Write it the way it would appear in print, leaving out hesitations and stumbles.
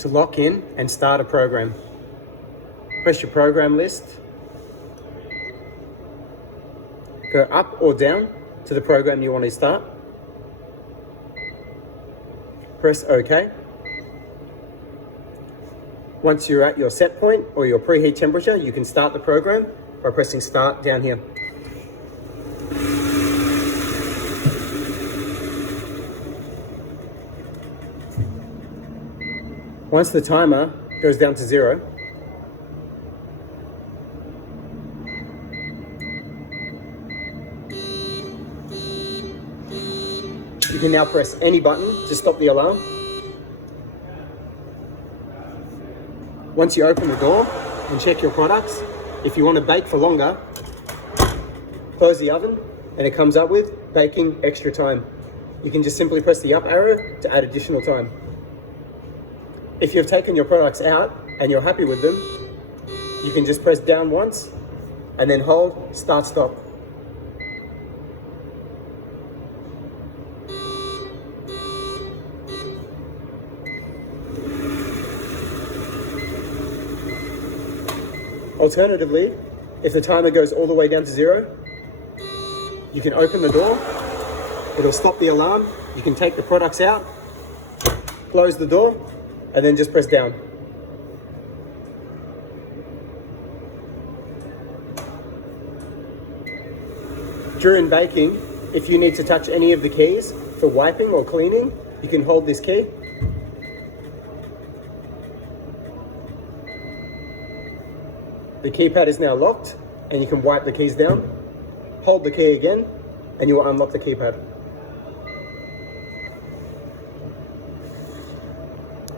to lock in and start a program. Press your program list. Go up or down to the program you want to start. Press OK. Once you're at your set point or your preheat temperature, you can start the program by pressing start down here. Once the timer goes down to 0, you can now press any button to stop the alarm. Once you open the door and check your products, if you want to bake for longer, close the oven and it comes up with baking extra time. You can just simply press the up arrow to add additional time. If you've taken your products out and you're happy with them, you can just press down once and then hold start stop. Alternatively, if the timer goes all the way down to 0, you can open the door, it'll stop the alarm, you can take the products out, close the door, and then just press down. During baking, if you need to touch any of the keys for wiping or cleaning, you can hold this key. The keypad is now locked and you can wipe the keys down. Hold the key again and you will unlock the keypad.